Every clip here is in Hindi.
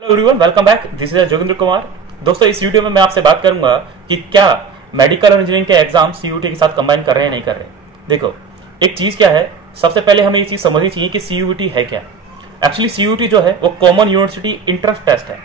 Hello everyone, welcome back. This is Joginder Kumar. दोस्तों, इस वीडियो में मैं आपसे बात करूंगा कि क्या मेडिकल और इंजीनियरिंग के एग्जाम सीयूटी के साथ कंबाइन कर रहे हैं नहीं कर रहे। देखो, एक चीज क्या है, सबसे पहले हमें ये चीज समझनी चाहिए कि सीयूटी है क्या। एक्चुअली सीयूटी जो है वो कॉमन यूनिवर्सिटी एंट्रेंस टेस्ट है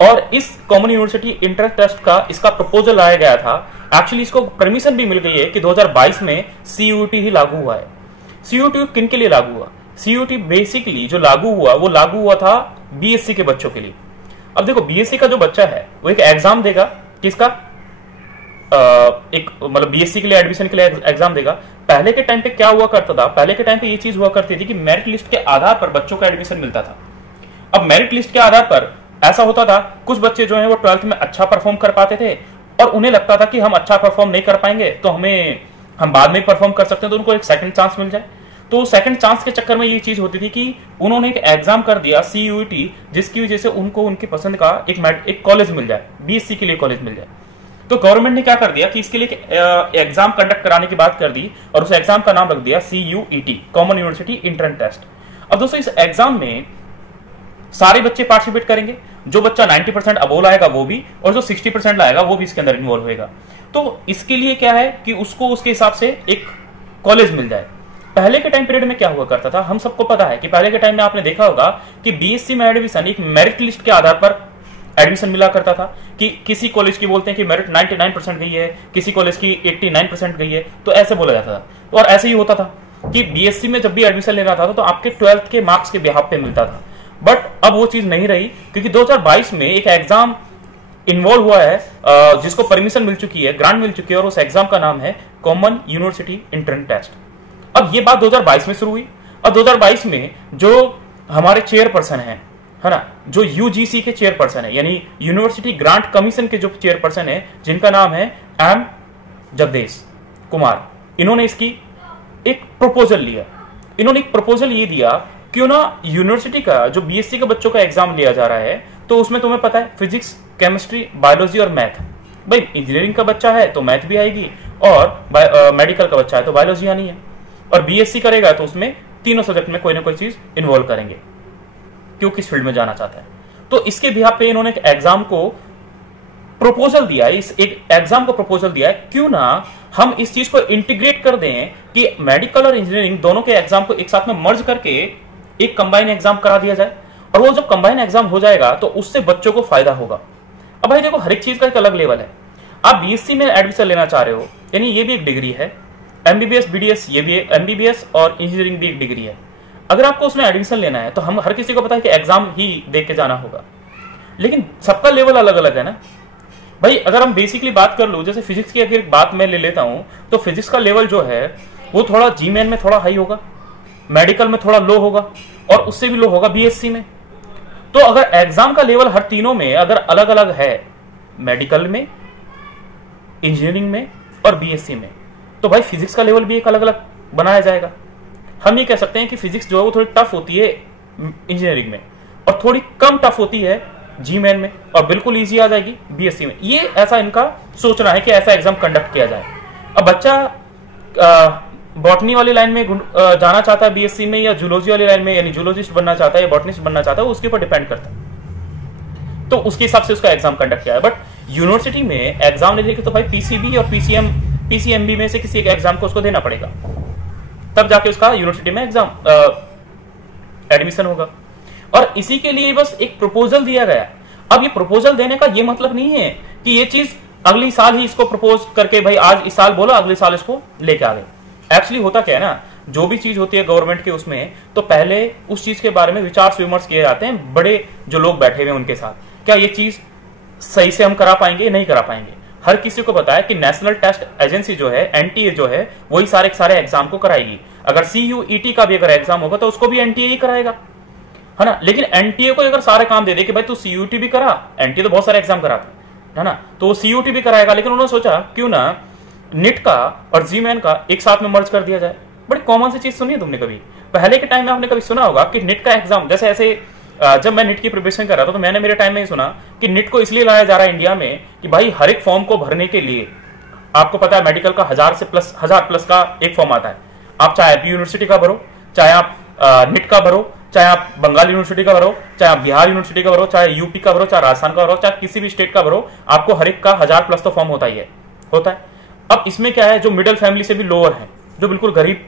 और इस कॉमन यूनिवर्सिटी एंट्रेंस टेस्ट का इसका प्रपोजल लाया गया था। एक्चुअली इसको परमिशन भी मिल गई है कि 2022 में सीयूटी ही लागू हुआ है। सीयूटी किन के लिए लागू हुआ? सीयूटी बेसिकली जो लागू हुआ था बीएससी के बच्चों के लिए। अब देखो, बीएससी का जो बच्चा है वो एक एग्जाम देगा, किसका? एक मतलब बीएससी के लिए एडमिशन के लिए एग्जाम देगा। पहले के टाइम पे क्या हुआ करता था? पहले के टाइम पे ये चीज हुआ करती थी कि मेरिट लिस्ट के आधार पर बच्चों को एडमिशन मिलता था। अब मेरिट लिस्ट के आधार पर ऐसा होता था, कुछ बच्चे जो है वो 12th में अच्छा परफॉर्म कर पाते थे और उन्हें लगता था कि हम अच्छा परफॉर्म नहीं कर पाएंगे तो हम बाद में परफॉर्म कर सकते हैं, तो उनको एक सेकंड चांस मिल जाए। तो सेकंड चांस के चक्कर में ये चीज होती थी कि उन्होंने एक एग्जाम कर दिया सीयूटी, जिसकी वजह से उनको उनकी पसंद का एक कॉलेज मिल जाए, बीएससी के लिए कॉलेज मिल जाए। तो गवर्नमेंट ने क्या कर दिया कि इसके लिए एग्जाम कंडक्ट कराने की बात कर दी और उस एग्जाम का नाम रख दिया CUET, common university entrance test. अब दोस्तों, इस एग्जाम में सारे बच्चे पार्टिसिपेट करेंगे। जो बच्चा 90% अबोव लाएगा वो भी, और जो 60% लाएगा वो भी इसके अंदर इन्वॉल्व होगा। तो इसके लिए क्या है कि उसको उसके हिसाब से एक कॉलेज मिल जाए। पहले के टाइम पीरियड में क्या हुआ करता था, हम सबको पता है कि पहले के टाइम में आपने देखा होगा कि बीएससी में एडमिशन एक मेरिट लिस्ट के आधार पर एडमिशन मिला करता था कि किसी कॉलेज की बोलते हैं कि मेरिट 99% गई है, किसी कॉलेज की 89% गई है, तो ऐसे बोला जाता था। और ऐसे ही होता था कि बीएससी में जब भी एडमिशन लेना था तो आपके 12th के मार्क्स के बिहाफ पे मिलता था। बट अब वो चीज नहीं रही, क्योंकि 2022 में एक एग्जाम इन्वॉल्व हुआ है जिसको परमिशन मिल चुकी है, ग्रांट मिल चुकी है, और उस एग्जाम का नाम है कॉमन यूनिवर्सिटी एंट्रेंस टेस्ट। अब ये बात 2022 में शुरू हुई और 2022 में जो हमारे चेयरपर्सन है ना, जो यूजीसी के चेयरपर्सन है, यानी यूनिवर्सिटी ग्रांट कमीशन के जो चेयरपर्सन है, जिनका नाम है एम जगदेश कुमार, इन्होंने इसकी एक प्रपोजल लिया। इन्होंने एक प्रपोजल ये दिया, क्यों ना यूनिवर्सिटी का जो बीएससी के बच्चों का एग्जाम लिया जा रहा है, तो उसमें तुम्हें पता है फिजिक्स, केमिस्ट्री, बायोलॉजी और मैथ। भाई, इंजीनियरिंग का बच्चा है तो मैथ भी आएगी और मेडिकल का बच्चा है तो बायोलॉजी आनी है, और बीएससी करेगा तो उसमें तीनों सब्जेक्ट में कोई ना कोई चीज इन्वॉल्व करेंगे, क्यों किस फील्ड में जाना चाहता है। तो इसके बिहाफ पे इन्होंने एक एग्जाम को प्रपोजल दिया है, इस एक एग्जाम को प्रपोजल दिया है, क्यों ना हम इस चीज को इंटीग्रेट कर दें कि मेडिकल और इंजीनियरिंग दोनों के एग्जाम को एक साथ में मर्ज करके एक कंबाइन एग्जाम करा दिया जाए। और वो जब कंबाइन एग्जाम हो जाएगा तो उससे बच्चों को फायदा होगा। अब भाई देखो, हर एक चीज का एक अलग लेवल है। आप बीएससी में एडमिशन लेना चाह रहे हो, यानी ये भी एक डिग्री है, एमबीबीएस, बीडीएस, ये भी एमबीबीएस और इंजीनियरिंग भी एक डिग्री है। अगर आपको उसमें एडमिशन लेना है तो हम हर किसी को पता है कि एग्जाम ही दे के जाना होगा, लेकिन सबका लेवल अलग अलग है ना भाई। अगर हम बेसिकली बात कर लो, जैसे फिजिक्स की अगर बात मैं ले लेता हूं, तो फिजिक्स का लेवल जो है वो थोड़ा जीमेन में थोड़ा हाई होगा, मेडिकल में थोड़ा लो होगा और उससे भी लो होगा बीएससी में। तो अगर एग्जाम का लेवल हर तीनों में अगर अलग अलग है, मेडिकल में, इंजीनियरिंग में और बीएससी में, तो भाई फिजिक्स का लेवल भी एक अलग अलग बनाया जाएगा। हम ये कह सकते हैं कि फिजिक्स जो है वो थोड़ी टफ होती है इंजीनियरिंग में और थोड़ी कम टफ होती है जीमेन में, और बिल्कुल इजी आ जाएगी बीएससी में। ये ऐसा इनका सोचना है कि ऐसा एग्जाम कंडक्ट किया जाए। अब बच्चा बॉटनी वाली लाइन में जाना चाहता है बीएससी में, या जूलॉजी वाली लाइन में, यानी जूलॉजिस्ट बनना चाहता है या बॉटनिस्ट बनना चाहता है, उसके ऊपर डिपेंड करता है। तो उसके हिसाब से उसका एग्जाम कंडक्ट किया है। बट यूनिवर्सिटी में एग्जाम लेने के तो भाई पीसीबी और पीसीएमबी में से किसी एक एग्जाम को उसको देना पड़ेगा, तब जाके उसका यूनिवर्सिटी में एग्जाम एडमिशन होगा। और इसी के लिए बस एक प्रपोजल दिया गया। अब ये प्रपोजल देने का ये मतलब नहीं है कि ये चीज अगली साल ही इसको प्रपोज करके भाई आज इस साल बोला, अगले साल इसको लेके आ गए। एक्चुअली होता क्या है ना, जो भी चीज होती है गवर्नमेंट के उसमें, तो पहले उस चीज के बारे में विचार विमर्श किए जाते हैं बड़े जो लोग बैठे हुए उनके साथ, क्या ये चीज सही से हम करा पाएंगे, नहीं करा पाएंगे। हर किसी को पता है कि नेशनल टेस्ट एजेंसी जो है, एनटीए जो है, वही सारे एग्जाम को कराएगी। अगर सीयूईटी का भी अगर एग्जाम होगा तो उसको भी एनटीए ही कराएगा, है ना। लेकिन एनटीए को अगर सारे काम दे दे कि भाई तू सीयूटी भी करा, एनटीए तो बहुत सारे एग्जाम कराता है ना, तो वो सीयूटी भी कराएगा। लेकिन उन्होंने सोचा क्यों ना निट का और जीमेन का एक साथ में मर्ज कर दिया जाए। बड़ी कॉमन सी चीज सुनी है तुमने कभी? पहले के टाइम में आपने कभी सुना होगा कि निट का एग्जाम, जैसे ऐसे जब मैं निट की प्रिपरेशन कर रहा था तो मैंने मेरे टाइम में ही सुना कि निट को इसलिए लाया जा रहा है इंडिया में कि भाई हर एक फॉर्म को भरने के लिए, आपको पता है मेडिकल का 1000 प्लस का एक फॉर्म आता है। आप चाहे यूनिवर्सिटी का भरो, चाहे आप निट का भरो, चाहे आप बंगाल यूनिवर्सिटी का भरो, चाहे आप बिहार यूनिवर्सिटी का भरो, चाहे यूपी का भरो, चाहे राजस्थान का भरो, चाहे किसी भी स्टेट का भरो, आपको हर एक का 1000+ तो फॉर्म होता ही है, होता है। अब इसमें क्या है, जो मिडिल फैमिली से भी लोअर है, जो बिल्कुल गरीब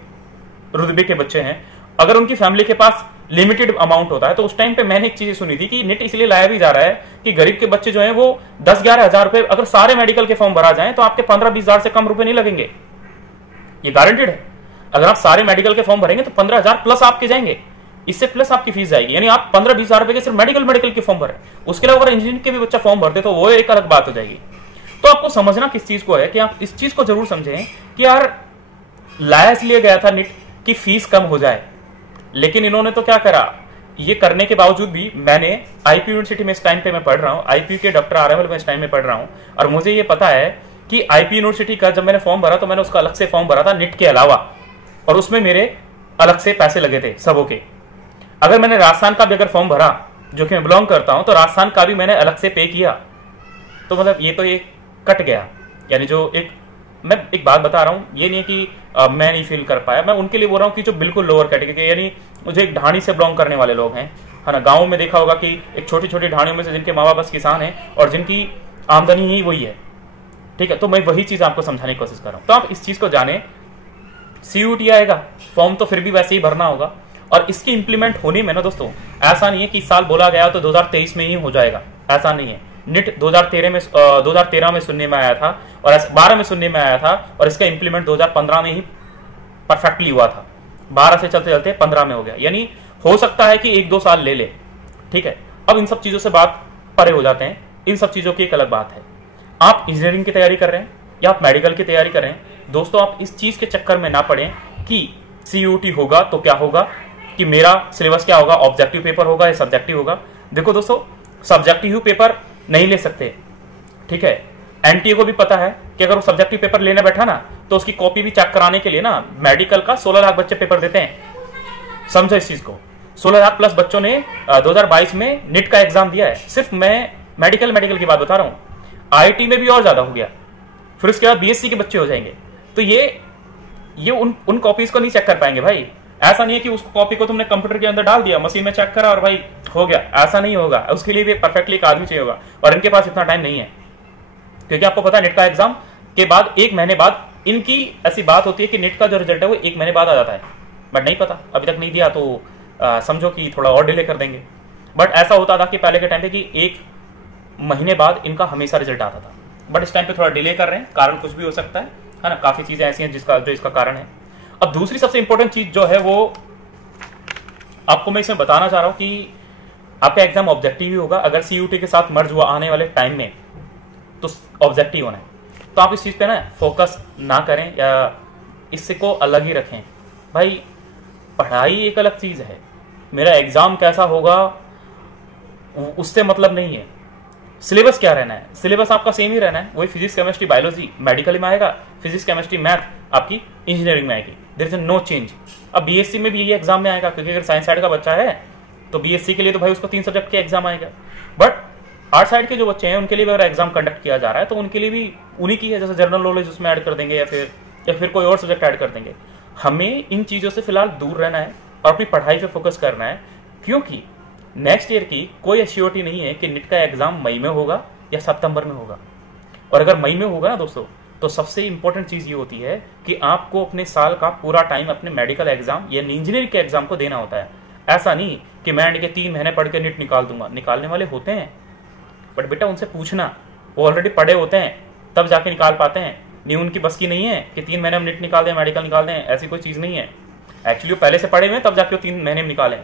रुतबे के बच्चे हैं, अगर उनकी फैमिली के पास लिमिटेड अमाउंट होता है, तो उस टाइम पे मैंने एक चीज सुनी थी कि नेट इसलिए लाया भी जा रहा है कि गरीब के बच्चे जो है वो 10-11 हजार रुपए, अगर सारे मेडिकल के फॉर्म भरा जाए तो आपके 15-20 हजार से कम रुपए नहीं लगेंगे, ये गारंटेड है। अगर आप सारे मेडिकल के फॉर्म भरेंगे तो 15,000 प्लस आपके जाएंगे, इससे प्लस आपकी फीस जाएगी, यानी आप 15-20 हजार रुपए के सिर्फ मेडिकल के फॉर्म भरे। उसके अलावा अगर इंजीनियरिंग के भी बच्चा फॉर्म भरते तो वो एक अलग बात हो जाएगी। तो आपको समझना किस चीज को है कि आप इस चीज को जरूर समझें कि यार लाया इसलिए गया था निट की फीस कम हो जाए, लेकिन इन्होंने तो क्या करा, ये करने के बावजूद भी मैंने आईपी यूनिवर्सिटी में इस टाइम पे मैं पढ़ रहा हूँ, आईपी के डॉक्टर आरएमएल में इस टाइम में पढ़ रहा हूँ, और मुझे ये पता है कि आईपी यूनिवर्सिटी का जब मैंने फॉर्म भरा तो मैंने उसका अलग से फॉर्म भरा था निट के अलावा, और उसमें मेरे अलग से पैसे लगे थे सबों के। अगर मैंने राजस्थान का भी अगर फॉर्म भरा, जो कि मैं बिलोंग करता हूं, तो राजस्थान का भी मैंने अलग से पे किया, तो मतलब ये तो ये कट गया। यानी जो मैं एक बात बता रहा हूं, ये नहीं है कि मैं नहीं फील कर पाया, मैं उनके लिए बोल रहा हूं कि जो बिल्कुल लोअर कैटेगरी के, यानी मुझे एक ढाणी से बिलोंग करने वाले लोग हैं, है ना। गाँव में देखा होगा कि एक छोटी छोटी ढाणियों में से जिनके माँ बाप बस किसान हैं और जिनकी आमदनी ही वही है, ठीक है। तो मैं वही चीज आपको समझाने की कोशिश कर रहा हूं, तो आप इस चीज को जाने। सीयूटी आएगा, फॉर्म तो फिर भी वैसे ही भरना होगा, और इसकी इंप्लीमेंट होने में ना दोस्तों, ऐसा नहीं है कि इस साल बोला गया तो 2023 में ही हो जाएगा, ऐसा नहीं है। निट 2013 में सुनने में आया था और 12 में सुनने में आया था, और इसका इंप्लीमेंट 2015 में ही परफेक्टली हुआ था। 12 से चलते चलते 15 में हो गया, यानी हो सकता है कि 1-2 साल ले ले, ठीक है। अब इन सब चीजों से बात परे हो जाते हैं, इन सब चीजों की एक अलग बात है। आप इंजीनियरिंग की तैयारी कर रहे हैं या आप मेडिकल की तैयारी कर रहे हैं, दोस्तों आप इस चीज के चक्कर में ना पड़े कि सीयूटी होगा तो क्या होगा, कि मेरा सिलेबस क्या होगा, ऑब्जेक्टिव पेपर होगा या सब्जेक्टिव होगा। देखो दोस्तों, सब्जेक्टिव पेपर नहीं ले सकते, ठीक है। एनटीए को भी पता है कि अगर वो सब्जेक्टिव पेपर लेने बैठा ना, तो उसकी कॉपी भी चेक कराने के लिए ना मेडिकल का 16 लाख बच्चे पेपर देते हैं। समझो इस चीज को, 16 लाख प्लस बच्चों ने 2022 में निट का एग्जाम दिया है। सिर्फ मैं मेडिकल की बात बता रहा हूं, आईटी में भी और ज्यादा हो गया, फिर उसके बाद बीएससी के बच्चे हो जाएंगे। तो ये उन कॉपीज को नहीं चेक कर पाएंगे भाई। ऐसा नहीं है कि उस कॉपी को तुमने कंप्यूटर के अंदर डाल दिया, मशीन में चेक करा और भाई हो गया, ऐसा नहीं होगा। उसके लिए भी परफेक्टली एक आदमी चाहिए होगा, और इनके पास इतना टाइम नहीं है, क्योंकि आपको पता है नेट का एग्जाम के बाद 1 महीने बाद इनकी ऐसी बात होती है कि नेट का जो रिजल्ट है वो 1 महीने बाद आ जाता है। बट नहीं पता, अभी तक नहीं दिया, तो समझो कि थोड़ा और डिले कर देंगे। बट ऐसा होता था कि पहले के टाइम पे कि 1 महीने बाद इनका हमेशा रिजल्ट आता था, बट इस टाइम पे थोड़ा डिले कर रहे हैं, कारण कुछ भी हो सकता है ना। काफी चीजें ऐसी हैं जो इसका कारण है। अब दूसरी सबसे इंपॉर्टेंट चीज जो है वो आपको मैं इसमें बताना चाह रहा हूं कि आपका एग्जाम ऑब्जेक्टिव ही होगा। अगर सीयूटी के साथ मर्ज हुआ आने वाले टाइम में तो ऑब्जेक्टिव होना है, तो आप इस चीज पे ना फोकस ना करें या इससे को अलग ही रखें। भाई पढ़ाई एक अलग चीज है, मेरा एग्जाम कैसा होगा उससे मतलब नहीं है। सिलेबस क्या रहना है, सिलेबस आपका सेम ही रहना है, वही फिजिक्स केमिस्ट्री बायोलॉजी मेडिकल में आएगा, फिजिक्स केमिस्ट्री मैथ आपकी इंजीनियरिंग में आएगी, देयर इज नो चेंज। अब बीएससी में भी यही एग्जाम में आएगा, क्योंकि अगर साइंस साइड का बच्चा है तो बीएससी के लिए तो भाई उसको 3 सब्जेक्ट के एग्जाम आएगा। बट आर्ट साइड के जो बच्चे हैं उनके लिए भी अगर एग्जाम कंडक्ट किया जा रहा है तो उनके लिए भी उन्हीं की है, जैसे जनरल नॉलेज उसमें ऐड कर देंगे या फिर कोई और सब्जेक्ट ऐड कर देंगे। हमें इन चीजों से फिलहाल दूर रहना है और अपनी पढ़ाई पे फोकस करना है, क्योंकि नेक्स्ट ईयर की कोई एश्योरिटी नहीं है कि नीट का एग्जाम मई में होगा या सितंबर में होगा। और अगर मई में होगा ना दोस्तों, तो सबसे इंपॉर्टेंट चीज ये होती है कि आपको अपने साल का पूरा टाइम अपने मेडिकल एग्जाम या इंजीनियरिंग के एग्जाम को देना होता है। ऐसा नहीं कि मैं के 3 महीने पढ़ के नीट निकाल दूंगा, निकालने वाले होते हैं, बट बेटा उनसे पूछना, वो ऑलरेडी पढ़े होते हैं तब जाके निकाल पाते हैं। नहीं, उनकी बस की नहीं है कि 3 महीने में नीट निकाल दें, मेडिकल निकाल दें, ऐसी कोई चीज नहीं है। एक्चुअली वो पहले से पढ़े हुए तब जाके 3 महीने में निकालें,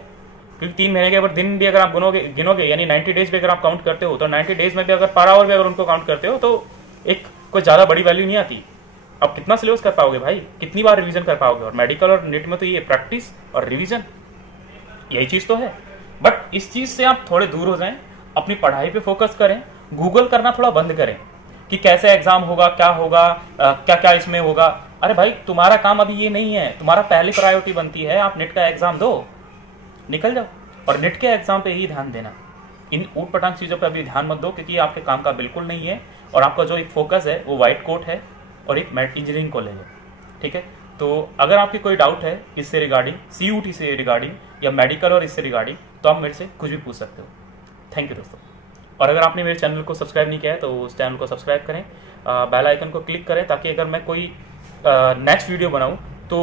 क्योंकि 3 महीने के अगर दिन भी अगर आप गिनोगे यानी 90 डेज भी अगर आप काउंट करते हो, तो 90 डेज में भी अगर पारा और भी अगर उनको काउंट करते हो तो एक कोई ज्यादा बड़ी वैल्यू नहीं आती। अब कितना सिलेबस कर पाओगे भाई, कितनी बार रिवीजन कर पाओगे? और मेडिकल और नीट में तो ये प्रैक्टिस और रिवीजन, यही चीज तो है। बट इस चीज से आप थोड़े दूर हो जाएं, अपनी पढ़ाई पे फोकस करें, गूगल करना थोड़ा बंद करें कि कैसे एग्जाम होगा, क्या होगा, क्या क्या इसमें होगा। अरे भाई तुम्हारा काम अभी ये नहीं है, तुम्हारा पहली प्रायोरिटी बनती है आप नेट का एग्जाम दो, निकल जाओ, और नेट के एग्जाम पे ही ध्यान देना। इन ऊट पटांग चीजों पे अभी ध्यान मत दो, क्योंकि आपके काम का बिल्कुल नहीं है। और आपका जो एक फोकस है वो व्हाइट कोट है और एक इंजीनियरिंग कॉलेज है, ठीक है। तो अगर आपकी कोई डाउट है इससे रिगार्डिंग, CUT से रिगार्डिंग या मेडिकल और इससे रिगार्डिंग, तो आप मेरे से कुछ भी पूछ सकते हो। थैंक यू दोस्तों। और अगर आपने मेरे चैनल को सब्सक्राइब नहीं किया है तो उस चैनल को सब्सक्राइब करें, बेल आइकन को क्लिक करें, ताकि अगर मैं कोई नेक्स्ट वीडियो बनाऊं तो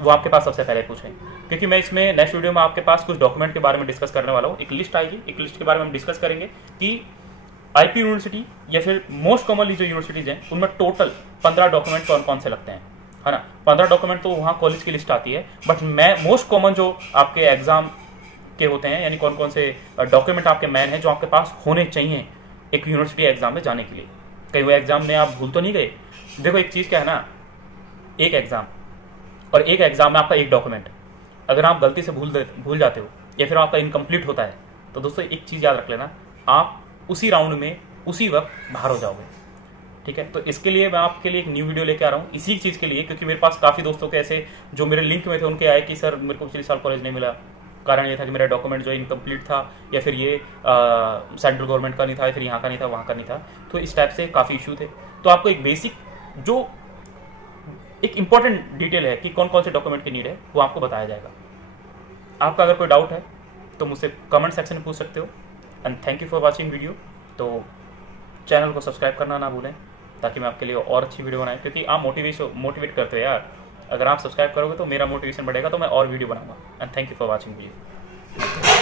वो आपके पास सबसे पहले पूछें। क्योंकि मैं इसमें नेक्स्ट वीडियो में आपके पास कुछ डॉक्यूमेंट के बारे में डिस्कस करने वाला हूँ। एक लिस्ट आएगी, एक लिस्ट के बारे में हम डिस्कस करेंगे कि IP यूनिवर्सिटी या फिर मोस्ट कॉमनली जो यूनिवर्सिटीज हैं उनमें टोटल 15 डॉक्यूमेंट कौन कौन से लगते हैं, है ना। 15 डॉक्यूमेंट तो वहाँ कॉलेज की लिस्ट आती है, बट मैं मोस्ट कॉमन जो आपके एग्जाम के होते हैं, यानी कौन कौन से डॉक्यूमेंट आपके मैन हैं जो आपके पास होने चाहिए एक यूनिवर्सिटी एग्जाम में जाने के लिए। कहीं वो एग्जाम में आप भूल तो नहीं गए। देखो एक चीज़ क्या है ना, एक एग्जाम और एक एग्जाम में आपका एक डॉक्यूमेंट अगर आप गलती से भूल जाते हो या फिर आपका इनकम्प्लीट होता है, तो दोस्तों एक चीज़ याद रख लेना, आप उसी राउंड में उसी वक्त बाहर हो जाओगे। ठीक है, तो इसके लिए मैं आपके लिए एक न्यू वीडियो लेके आ रहा हूँ इसी चीज़ के लिए, क्योंकि मेरे पास काफ़ी दोस्तों के ऐसे जो मेरे लिंक में थे उनके आए कि सर मेरे को पिछले साल कॉलेज नहीं मिला, कारण ये था कि मेरा डॉक्यूमेंट जो इनकम्प्लीट था या फिर ये सेंट्रल गवर्नमेंट का नहीं था या फिर यहाँ का नहीं था, वहाँ का नहीं था। तो इस टाइप से काफ़ी इशू थे। तो आपको एक बेसिक जो एक इंपॉर्टेंट डिटेल है कि कौन कौन से डॉक्यूमेंट की नीड है वो आपको बताया जाएगा। आपका अगर कोई डाउट है तो मुझसे कमेंट सेक्शन में पूछ सकते हो। And thank you for watching video. तो चैनल को सब्सक्राइब करना ना भूलें, ताकि मैं आपके लिए और अच्छी वीडियो बनाऊं, क्योंकि आप मोटिवेट करते हो यार। अगर आप सब्सक्राइब करोगे तो मेरा मोटिवेशन बढ़ेगा, तो मैं और वीडियो बनाऊंगा। And thank you for watching video.